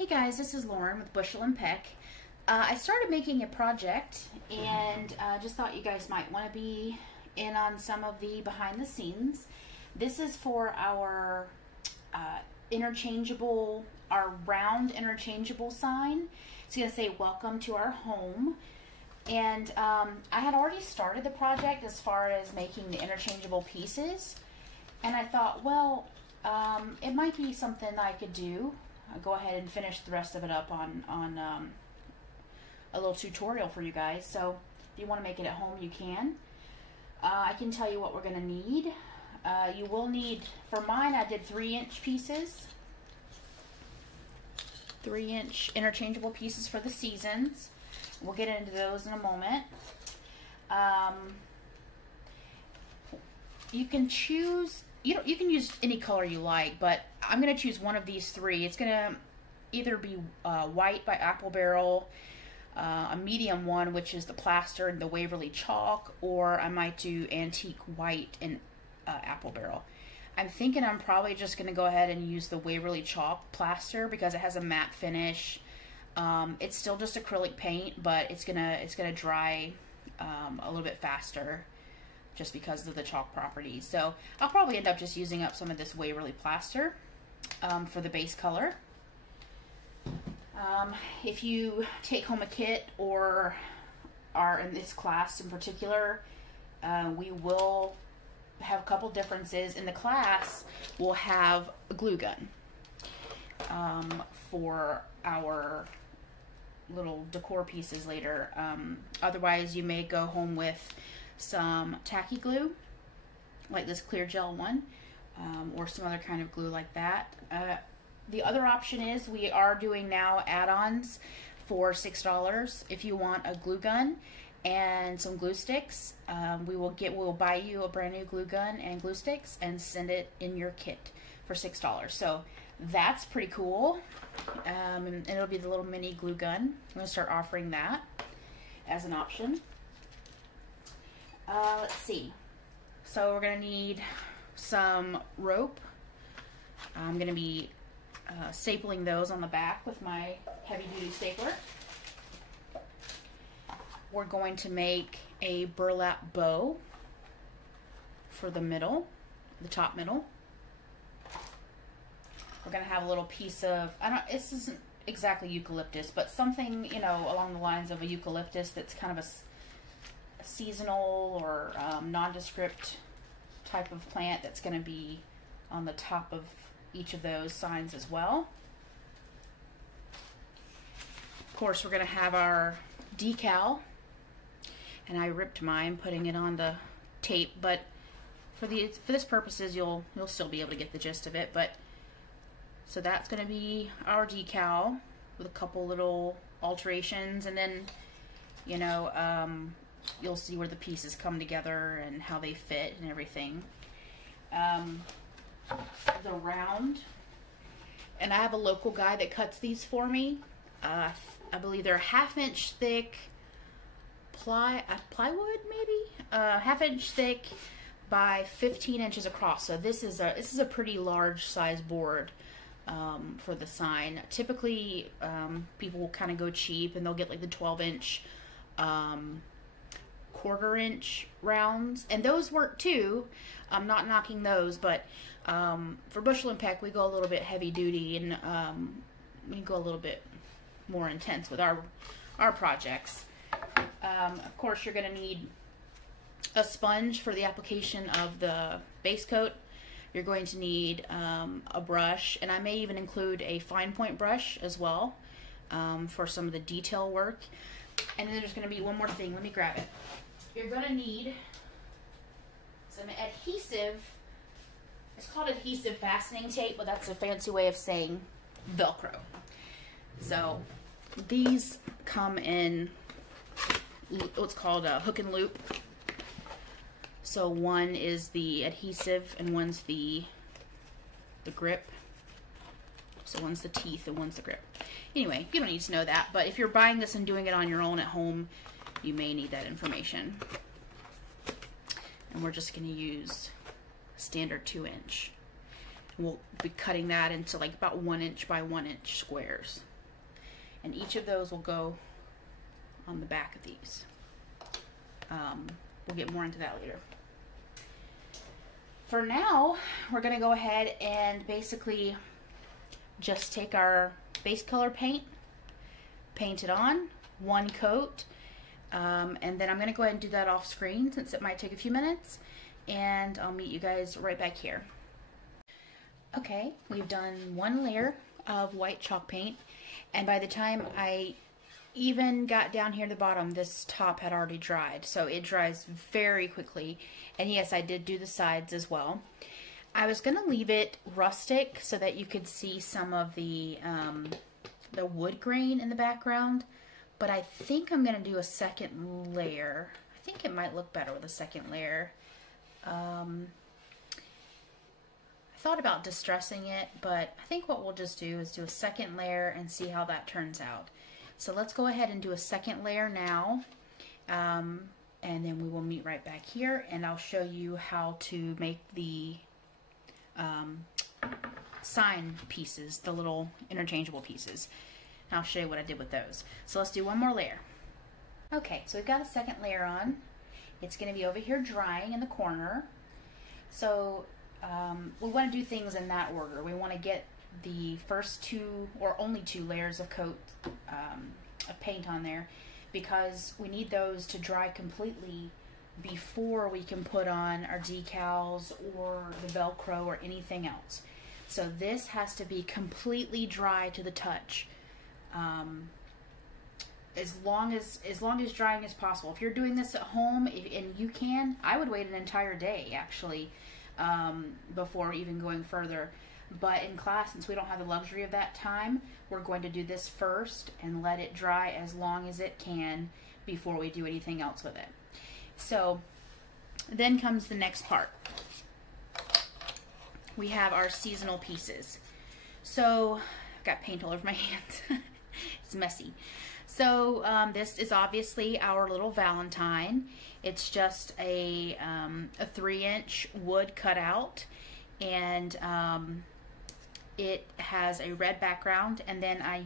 Hey guys, this is Lauren with Bushel and Peck. I started making a project and just thought you guys might want to be in on some of the behind the scenes. This is for our round interchangeable sign. It's going to say welcome to our home. And I had already started the project as far as making the interchangeable pieces. And I thought, well, it might be something I could do. I'll go ahead and finish the rest of it up on a little tutorial for you guys. So if you want to make it at home, you can. I can tell you what we're going to need. You will need, for mine, I did 3-inch pieces. 3-inch interchangeable pieces for the seasons. We'll get into those in a moment. You can choose, you can use any color you like, but I'm going to choose one of these three. It's going to either be white by Apple Barrel, a medium one, which is the plaster and the Waverly chalk, or I might do antique white and Apple Barrel. I'm thinking I'm probably just going to go ahead and use the Waverly chalk plaster because it has a matte finish. It's still just acrylic paint, but it's gonna dry a little bit faster just because of the chalk properties. So I'll probably end up just using up some of this Waverly plaster for the base color. If you take home a kit or are in this class in particular, we will have a couple differences. In the class, we'll have a glue gun for our little decor pieces later. Otherwise, you may go home with some tacky glue, like this clear gel one, or some other kind of glue like that. The other option is we are doing now add-ons for $6. If you want a glue gun and some glue sticks, we'll buy you a brand new glue gun and glue sticks and send it in your kit for $6. So that's pretty cool. And it'll be the little mini glue gun. I'm going to start offering that as an option. Let's see. So we're going to need some rope. I'm going to be stapling those on the back with my heavy duty stapler. We're going to make a burlap bow for the middle, the top middle. We're going to have a little piece of, this isn't exactly eucalyptus, but something, you know, along the lines of a eucalyptus that's kind of a seasonal or nondescript type of plant that's going to be on the top of each of those signs as well. Of course, we're going to have our decal, and I ripped mine putting it on the tape, but for this purposes, you'll still be able to get the gist of it. But so that's going to be our decal with a couple little alterations, and then, you know, you'll see where the pieces come together and how they fit and everything. The round, and I have a local guy that cuts these for me. I believe they're 1/2 inch thick plywood, maybe 1/2 inch thick by 15 inches across. So this is a pretty large size board for the sign. Typically, people will kind of go cheap and they'll get like the 12-inch, 1/4 inch rounds, and those work too. I'm not knocking those, but for Bushel and Peck, we go a little bit heavy duty, and we go a little bit more intense with our projects. Of course, you're going to need a sponge for the application of the base coat. You're going to need a brush, and I may even include a fine point brush as well for some of the detail work. And then there's going to be one more thing. Let me grab it. You're going to need some adhesive. It's called adhesive fastening tape, but that's a fancy way of saying Velcro. So these come in what's called a hook and loop. So one is the adhesive and one's the grip. So one's the teeth and one's the grip. Anyway, you don't need to know that, but if you're buying this and doing it on your own at home, you may need that information. And we're just going to use standard 2-inch. We'll be cutting that into like about 1 inch by 1 inch squares. And each of those will go on the back of these. We'll get more into that later. For now, we're going to go ahead and basically just take our base color paint, paint it on, one coat, and then I'm going to go ahead and do that off screen since it might take a few minutes, and I'll meet you guys right back here. Okay, we've done one layer of white chalk paint, and by the time I even got down here to the bottom, this top had already dried, so it dries very quickly. And yes, I did do the sides as well. I was going to leave it rustic so that you could see some of the wood grain in the background, but I think I'm going to do a second layer. I think it might look better with a second layer. I thought about distressing it, but I think what we'll just do is do a second layer and see how that turns out. So let's go ahead and do a second layer now, and then we will meet right back here, and I'll show you how to make the sign pieces, the little interchangeable pieces. And I'll show you what I did with those. So let's do one more layer. Okay, so we've got a second layer on. It's going to be over here drying in the corner. So we want to do things in that order. We want to get the first two or only two layers of coat of paint on there, because we need those to dry completely before we can put on our decals or the Velcro or anything else. So this has to be completely dry to the touch, as long as drying as possible. If you're doing this at home, and you can, I would wait an entire day actually before even going further. But in class, since we don't have the luxury of that time, we're going to do this first and let it dry as long as it can before we do anything else with it. So then comes the next part. We have our seasonal pieces. So I've got paint all over my hands. It's messy. So this is obviously our little Valentine. It's just a 3-inch wood cutout, and it has a red background, and then I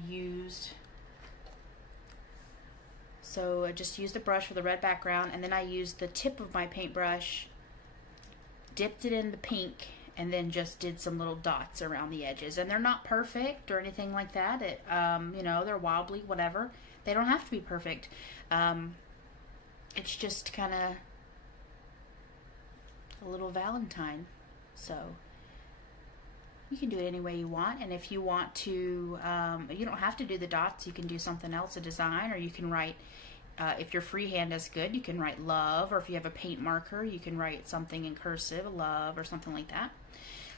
just used a brush for the red background, and then I used the tip of my paintbrush, dipped it in the pink, and then just did some little dots around the edges. And they're not perfect or anything like that. You know, they're wobbly, whatever. They don't have to be perfect. It's just kind of a little Valentine. So you can do it any way you want, and if you want to, you don't have to do the dots. You can do something else, a design, or you can write, if your freehand is good, you can write love, or if you have a paint marker, you can write something in cursive, love, or something like that.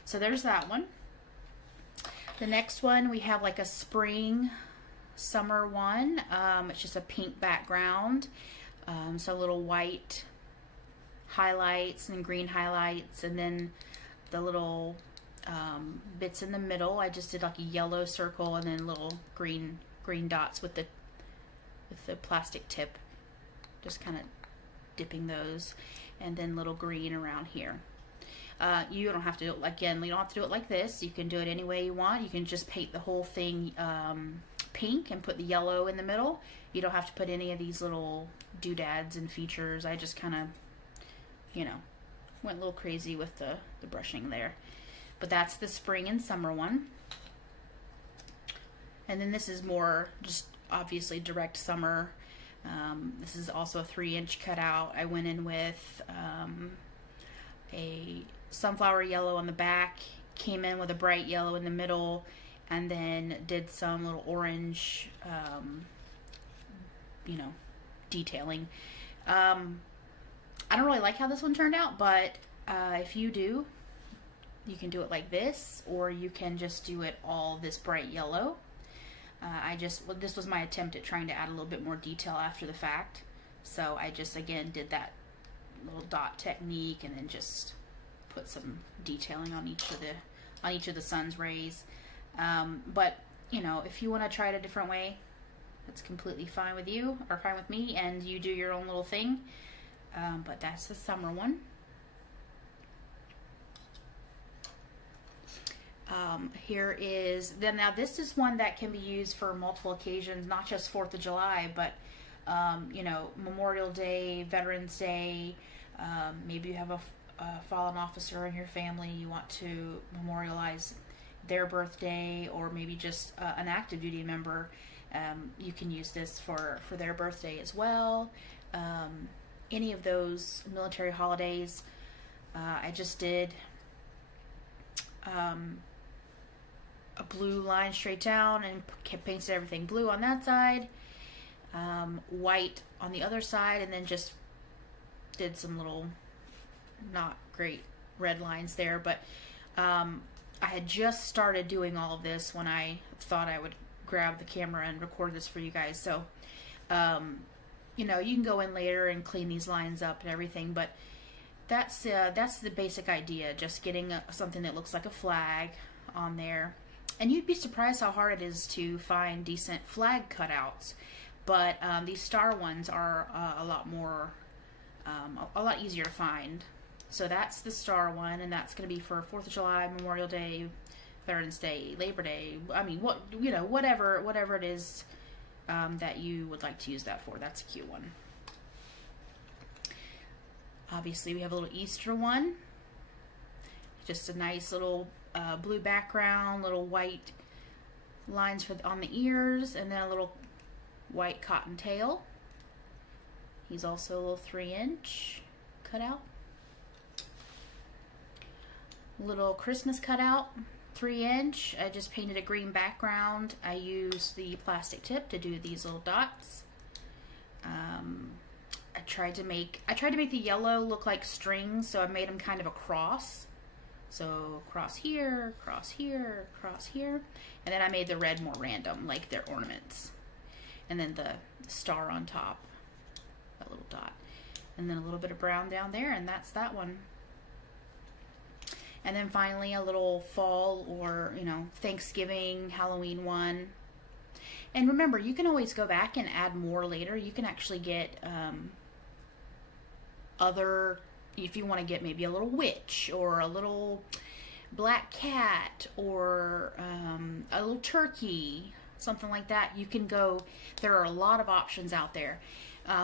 So there's that one. The next one, we have like a spring, summer one. It's just a pink background, so little white highlights and green highlights, and then the little bits in the middle. I just did like a yellow circle and then little green dots with the plastic tip, just kind of dipping those, and then little green around here. You don't have to do it, again, you don't have to do it like this. You can do it any way you want. You can just paint the whole thing pink and put the yellow in the middle. You don't have to put any of these little doodads and features. I just kind of, you know, went a little crazy with the brushing there. But that's the spring and summer one. And then this is more just obviously direct summer. This is also a 3-inch cutout. I went in with a sunflower yellow on the back, came in with a bright yellow in the middle, and then did some little orange, you know, detailing. I don't really like how this one turned out, but if you do, you can do it like this, or you can just do it all this bright yellow. This was my attempt at trying to add a little bit more detail after the fact. So I just, again, did that little dot technique and then just put some detailing on each of the sun's rays. But, you know, if you want to try it a different way, that's completely fine with you, or fine with me, and you do your own little thing. But that's the summer one. Here is, now this is one that can be used for multiple occasions, not just 4th of July, but you know, Memorial Day, Veterans Day, maybe you have a fallen officer in your family, you want to memorialize their birthday, or maybe just an active duty member. You can use this for their birthday as well. Any of those military holidays. I just did a blue line straight down and painted everything blue on that side, white on the other side, and then just did some little not great red lines there. But I had just started doing all of this when I thought I would grab the camera and record this for you guys. So you know, you can go in later and clean these lines up and everything, but that's the basic idea, just getting something that looks like a flag on there. And you'd be surprised how hard it is to find decent flag cutouts, but these star ones are a lot more, a lot easier to find. So that's the star one, and that's going to be for 4th of July, Memorial Day, Veterans Day, Labor Day. I mean, what, you know, whatever it is that you would like to use that for. That's a cute one. Obviously, we have a little Easter one. Just a nice little blue background, little white lines on the ears, and then a little white cotton tail. He's also a little 3-inch cutout. Little Christmas cutout, 3-inch. I just painted a green background. I used the plastic tip to do these little dots. I tried to make the yellow look like strings, so I made them kind of a cross. So cross here, cross here, cross here, and then I made the red more random, like their ornaments. And then the star on top, that little dot, and then a little bit of brown down there, and that's that one. And then finally a little fall, or, you know, Thanksgiving, Halloween one. And remember, you can always go back and add more later. You can actually get other, if you want to get maybe a little witch, or a little black cat, or a little turkey, something like that. You can go, there are a lot of options out there.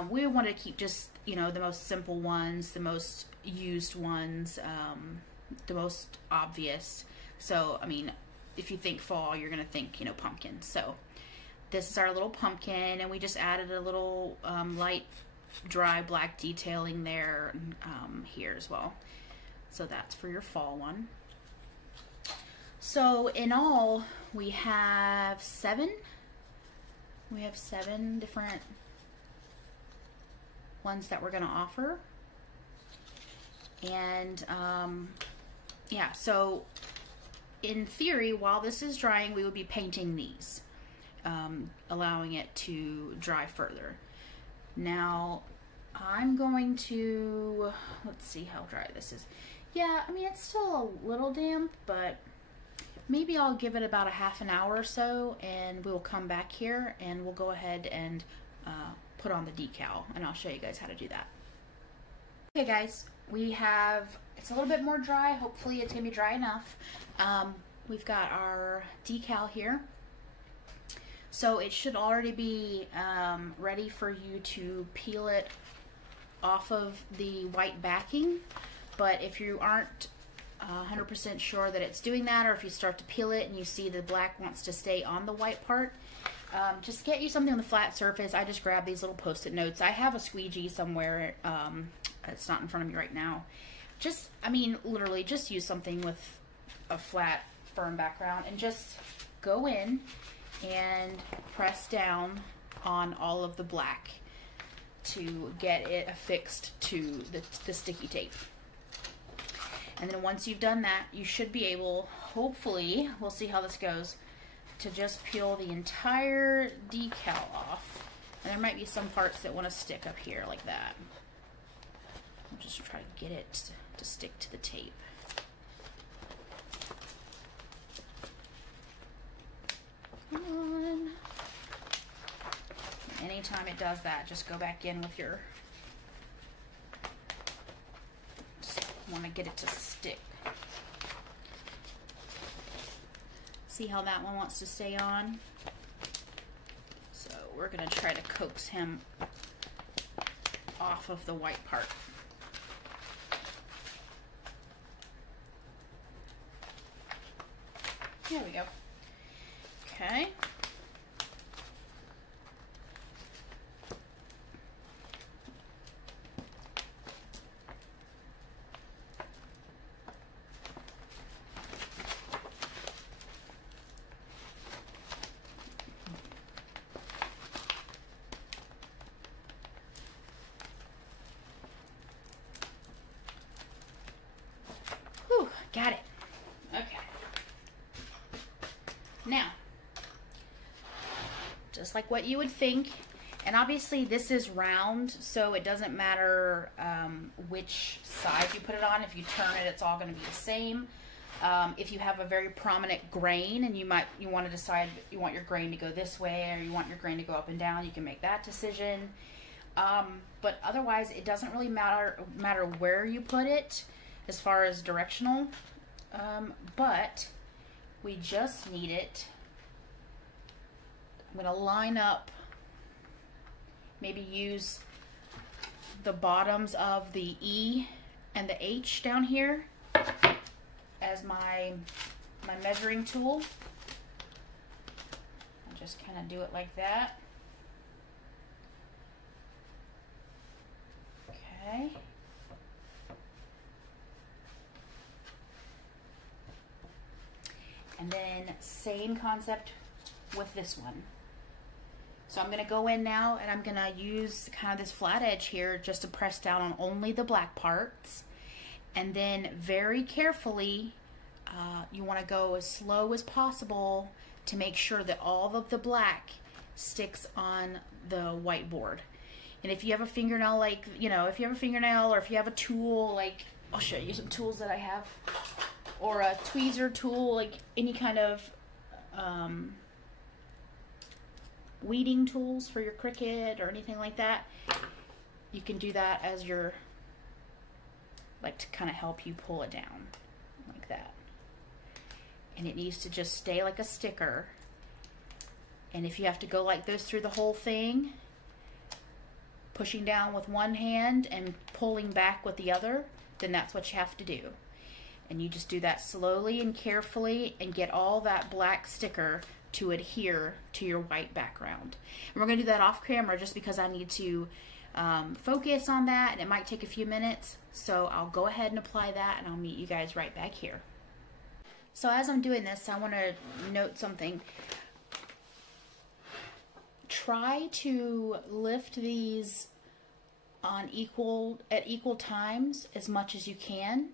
We want to keep just, you know, the most simple ones, the most used ones, the most obvious. So, I mean, if you think fall, you're going to think, you know, pumpkin. So this is our little pumpkin, and we just added a little light dry black detailing there, here as well. So that's for your fall one. So in all, we have 7 different ones that we're going to offer. And yeah, so in theory, while this is drying, we would be painting these, allowing it to dry further. Now, I'm going to, let's see how dry this is. Yeah, I mean, it's still a little damp, but maybe I'll give it about a half an hour or so, and we'll come back here and we'll go ahead and put on the decal, and I'll show you guys how to do that. Okay guys, we have, it's a little bit more dry. Hopefully it's gonna be dry enough. We've got our decal here. So it should already be ready for you to peel it off of the white backing. But if you aren't 100% sure that it's doing that, or if you start to peel it and you see the black wants to stay on the white part, just get you something on the flat surface. I just grabbed these little post-it notes. I have a squeegee somewhere. It's not in front of me right now. Just, I mean, literally just use something with a flat, firm background, and just go in and press down on all of the black to get it affixed to the sticky tape. And then once you've done that, you should be able, hopefully, we'll see how this goes, to just peel the entire decal off. And there might be some parts that want to stick up here like that. I'll just try to get it to stick to the tape. Come on. Anytime it does that, just go back in with your, just want to get it to stick. See how that one wants to stay on? So we're gonna try to coax him off of the white part. There we go. Okay. Whew, got it. Okay. Now, just like what you would think, and obviously this is round, so it doesn't matter which side you put it on. If you turn it, it's all going to be the same. If you have a very prominent grain and you want to decide you want your grain to go this way or you want your grain to go up and down, you can make that decision. But otherwise, it doesn't really matter where you put it as far as directional. But we just need it. I'm going to line up, maybe use the bottoms of the E and the H down here as my measuring tool. I'll just kind of do it like that. Okay. And then same concept with this one. So I'm going to go in now and I'm going to use kind of this flat edge here just to press down on only the black parts. And then very carefully, you want to go as slow as possible to make sure that all of the black sticks on the whiteboard. And if you have a fingernail, like, you know, if you have a fingernail or if you have a tool, like, I'll show you some tools that I have, or a tweezer tool, like any kind of weeding tools for your Cricut or anything like that, you can do that as your, like, to kind of help you pull it down like that. And it needs to just stay like a sticker. And if you have to go like this through the whole thing, pushing down with one hand and pulling back with the other, then that's what you have to do. And you just do that slowly and carefully and get all that black sticker to adhere to your white background. And we're going to do that off camera just because I need to focus on that, and it might take a few minutes. So I'll go ahead and apply that, and I'll meet you guys right back here. So as I'm doing this, I want to note something. Try to lift these on at equal times as much as you can.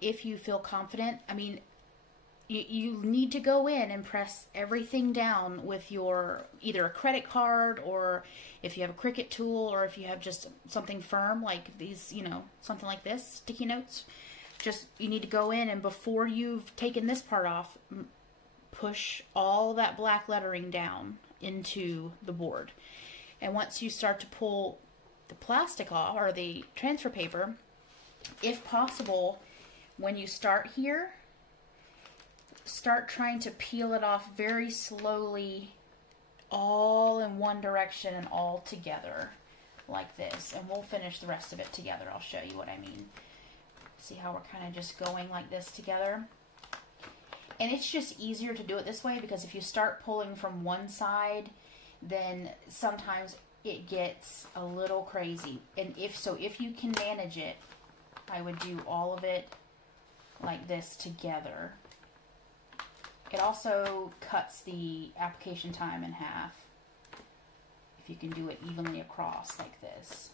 If you feel confident. I mean, you need to go in and press everything down with your either a credit card, or if you have a Cricut tool, or if you have just something firm like these, you know, something like this, sticky notes. Just, you need to go in, and before you've taken this part off, push all that black lettering down into the board. And once you start to pull the plastic off, or the transfer paper, if possible, when you start here, start trying to peel it off very slowly, all in one direction and all together like this. And we'll finish the rest of it together. I'll show you what I mean. See how we're kind of just going like this together? And it's just easier to do it this way, because if you start pulling from one side, then sometimes it gets a little crazy. And if you can manage it, I would do all of it like this together. It also cuts the application time in half if you can do it evenly across like this.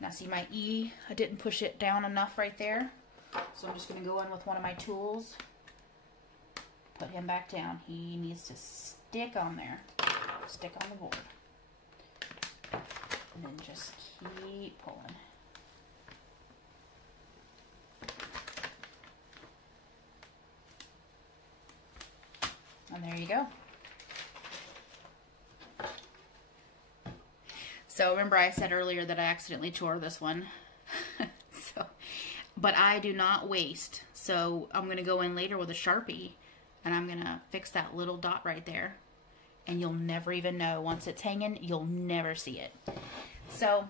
Now see my E, I didn't push it down enough right there. So I'm just going to go in with one of my tools. Put him back down. He needs to stick on there. Stick on the board. And then just keep pulling. And there you go. So remember I said earlier that I accidentally tore this one. So but I do not waste. So I'm going to go in later with a Sharpie and I'm going to fix that little dot right there. And you'll never even know. Once it's hanging, you'll never see it. So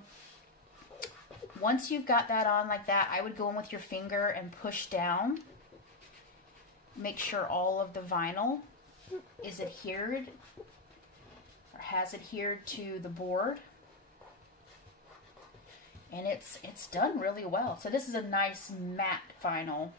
once you've got that on like that, I would go in with your finger and push down. Make sure all of the vinyl is adhered or has adhered to the board. And it's done really well. So this is a nice matte vinyl.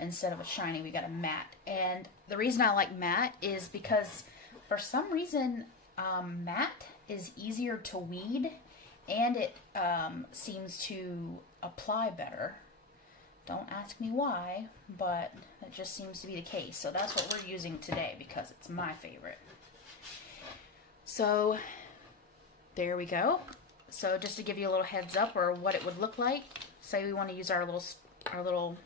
Instead of a shiny, we got a matte. And the reason I like matte is because for some reason matte is easier to weed and it seems to apply better. Don't ask me why, but that just seems to be the case. So that's what we're using today because it's my favorite. So there we go. So just to give you a little heads up or what it would look like, say we want to use our little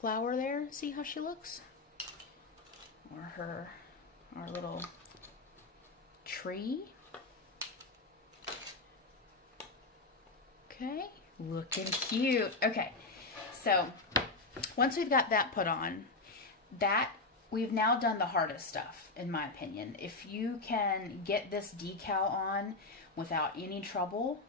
flower there. See how she looks? Or our little tree. Okay, looking cute. Okay, so once we've got that put on, we've now done the hardest stuff, in my opinion. If you can get this decal on without any trouble,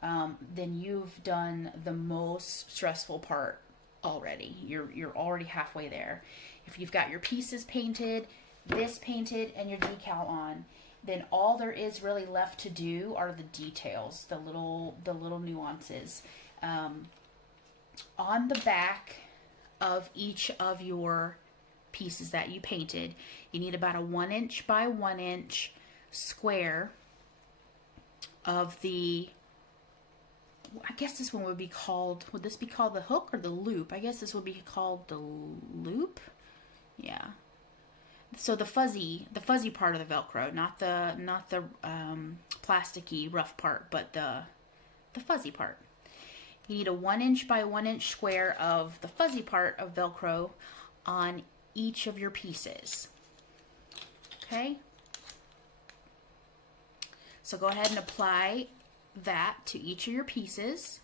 then you've done the most stressful part already. You're already halfway there. If you've got your pieces painted, this painted, and your decal on, then all there is really left to do are the details, the little nuances. On the back of each of your pieces that you painted, you need about a 1 inch by 1 inch square of the, I guess this one would be called, would this be called the hook or the loop? I guess this would be called the loop. Yeah. So the fuzzy part of the Velcro, not the plasticky rough part, but the fuzzy part. You need a 1 inch by 1 inch square of the fuzzy part of Velcro on each of your pieces. Okay? So go ahead and apply that to each of your pieces.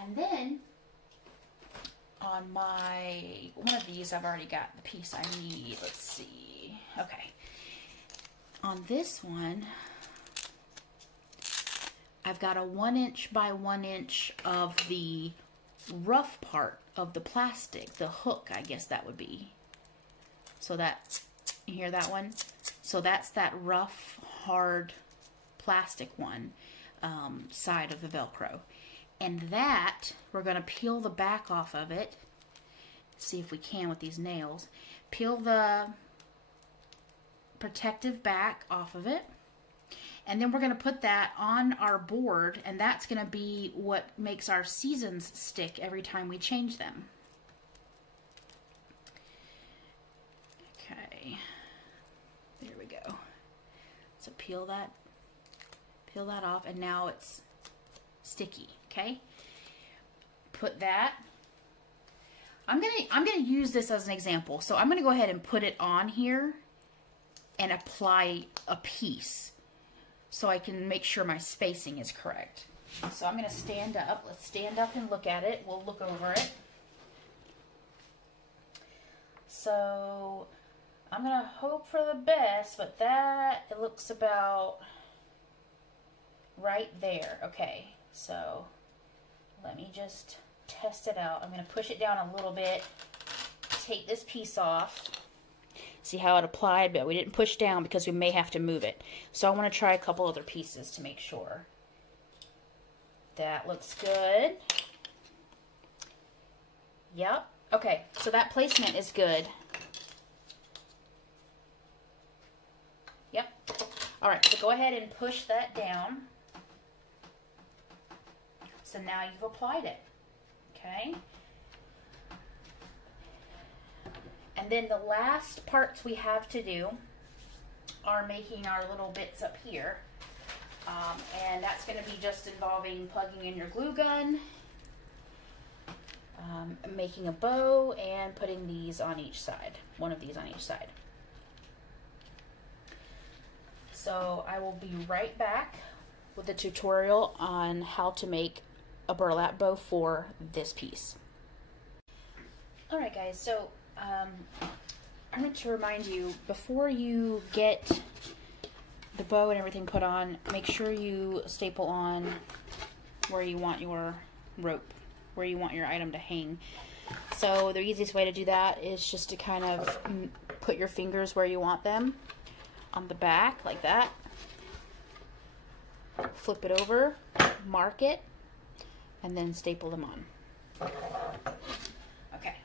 And then on one of these, I've already got the piece I need. Let's see. Okay. On this one, I've got a 1 inch by 1 inch of the rough part of the plastic, the hook, I guess that would be. So that, you hear that one? So that's that rough, hard plastic one, side of the Velcro. And that, we're going to peel the back off of it. See if we can with these nails. Peel the protective back off of it. And then we're going to put that on our board, and that's going to be what makes our seasons stick every time we change them. Okay. There we go. So peel that off, and now it's sticky. Okay, put that. I'm gonna use this as an example. So I'm gonna go ahead and put it on here and apply a piece so I can make sure my spacing is correct. So I'm gonna stand up. Let's stand up and look at it. We'll look over it. So I'm gonna hope for the best, but it looks about right there. Okay, so let me just test it out. I'm going to push it down a little bit, take this piece off. See how it applied, but we didn't push down because we may have to move it. So I want to try a couple other pieces to make sure. That looks good. Yep. Okay, so that placement is good. Yep. All right, so go ahead and push that down. So now you've applied it, okay? And then the last parts we have to do are making our little bits up here. And that's going to be just involving plugging in your glue gun, making a bow, and putting these on each side, one of these on each side. So I will be right back with a tutorial on how to make a burlap bow for this piece. Alright guys, so I meant to remind you, before you get the bow and everything put on, make sure you staple on where you want your rope, where you want your item to hang. So the easiest way to do that is just to kind of put your fingers where you want them on the back, like that. Flip it over, mark it, and then staple them on. Okay.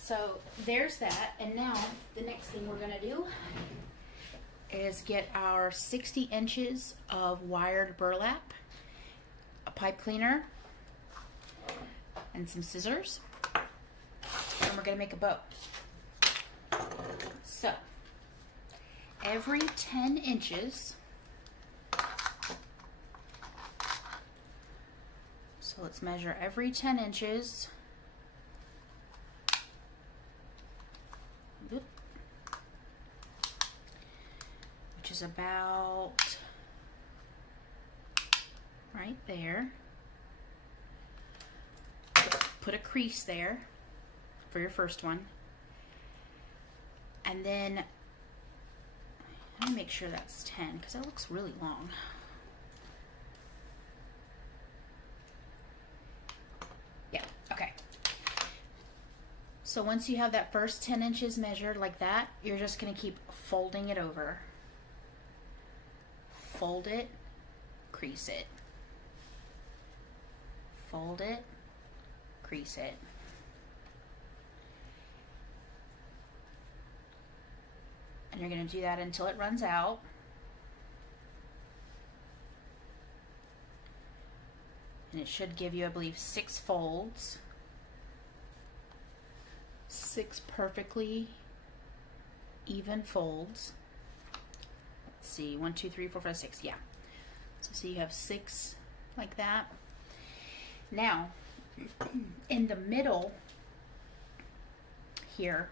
So there's that, and now the next thing we're going to do is get our 60 inches of wired burlap, a pipe cleaner, and some scissors, and we're going to make a bow. So every 10 inches, so let's measure every 10 inches. Which is about right there. Put a crease there for your first one. And then, let me make sure that's 10 because that looks really long. Yeah, okay. So once you have that first 10 inches measured like that, you're just going to keep folding it over. Fold it, crease it. Fold it, crease it. And you're going to do that until it runs out. And it should give you, I believe, 6 folds. 6 perfectly even folds. Let's see, 1, 2, 3, 4, 5, 6, yeah. So you have 6 like that. Now, in the middle here,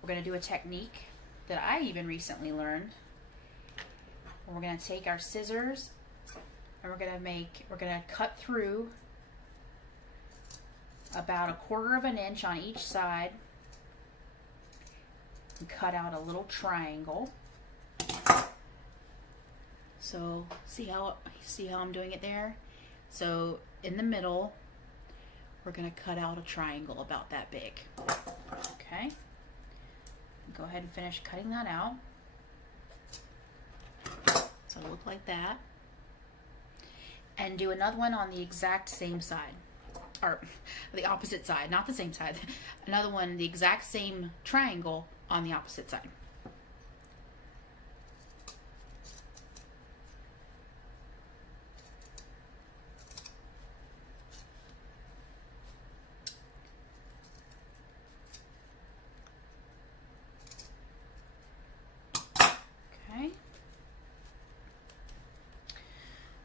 we're going to do a technique that I even recently learned. We're going to take our scissors and we're going to cut through about 1/4 of an inch on each side and cut out a little triangle. So see how I'm doing it there? So in the middle, we're going to cut out a triangle about that big. Okay. Go ahead and finish cutting that out. So it'll look like that. And do another one on the exact same side. Or the opposite side, not the same side. Another one, the exact same triangle on the opposite side. Okay.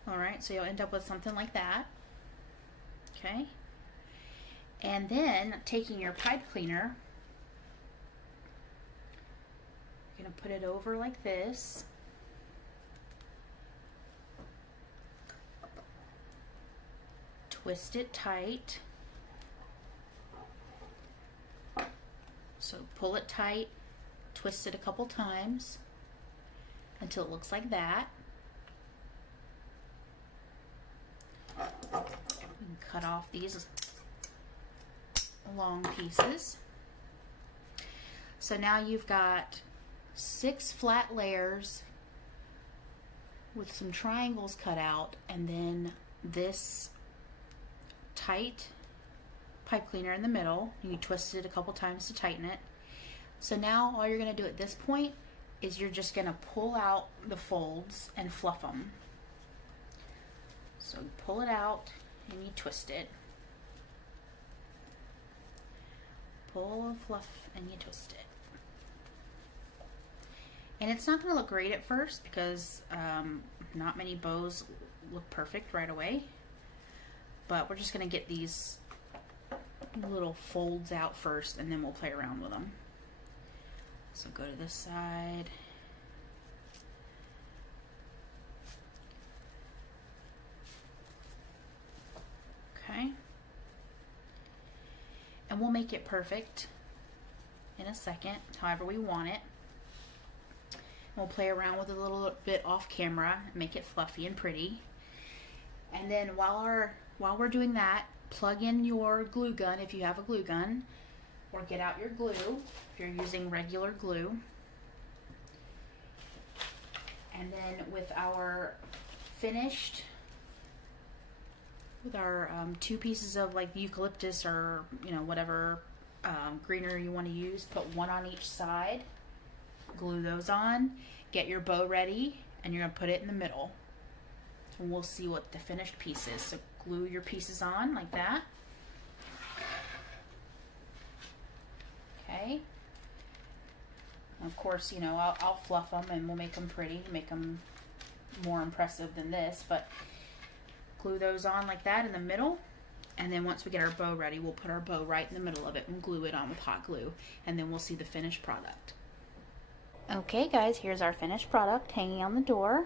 All right, so you'll end up with something like that. Okay. And then taking your pipe cleaner, you're going to put it over like this. Twist it tight. So pull it tight, twist it a couple times until it looks like that. You can cut off these long pieces. So now you've got 6 flat layers with some triangles cut out, and then this tight pipe cleaner in the middle. You twist it a couple times to tighten it. So now all you're going to do at this point is you're just going to pull out the folds and fluff them. So you pull it out and you twist it. Pull and fluff and you twist it. And it's not going to look great at first because not many bows look perfect right away. But we're just going to get these little folds out first and then we'll play around with them. So go to this side. we'll make it perfect in a second, however we want it. We'll play around with it a little bit off camera, make it fluffy and pretty. And then while we're doing that, plug in your glue gun if you have a glue gun, or get out your glue if you're using regular glue. And then with our finished, with our 2 pieces of like eucalyptus or whatever greenery you want to use, put 1 on each side, glue those on, get your bow ready, and you're going to put it in the middle. And we'll see what the finished piece is. So glue your pieces on like that. Okay. And of course, I'll fluff them and we'll make them pretty, make them more impressive than this, but glue those on like that in the middle. And then once we get our bow ready, we'll put our bow right in the middle of it and glue it on with hot glue. And then we'll see the finished product. Okay guys, here's our finished product hanging on the door.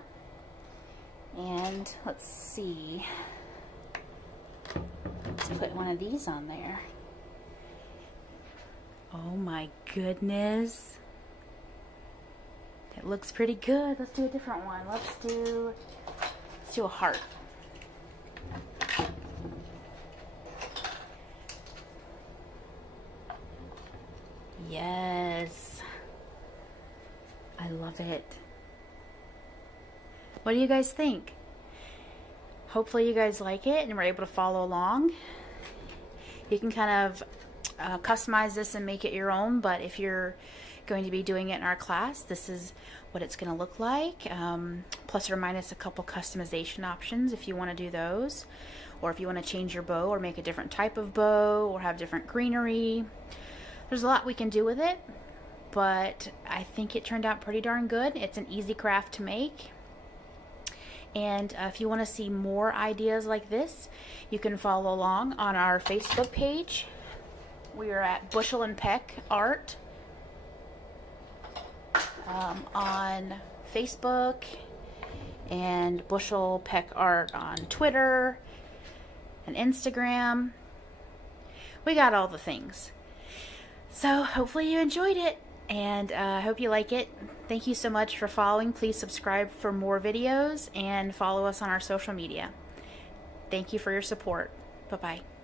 And let's see. Let's put one of these on there. Oh my goodness. It looks pretty good. Let's do a different one. Let's do a heart. Yes. I love it. What do you guys think? Hopefully you guys like it and were able to follow along. You can kind of customize this and make it your own, but if you're going to be doing it in our class, this is what it's going to look like, plus or minus a couple customization options if you want to do those, or if you want to change your bow or make a different type of bow or have different greenery. There's a lot we can do with it, but I think it turned out pretty darn good. It's an easy craft to make. And if you want to see more ideas like this, you can follow along on our Facebook page. We are at Bushel and Peck Art on Facebook, and Bushel Peck Art on Twitter and Instagram. We got all the things. So hopefully you enjoyed it, and I hope you like it. Thank you so much for following. Please subscribe for more videos and follow us on our social media. Thank you for your support. Bye-bye.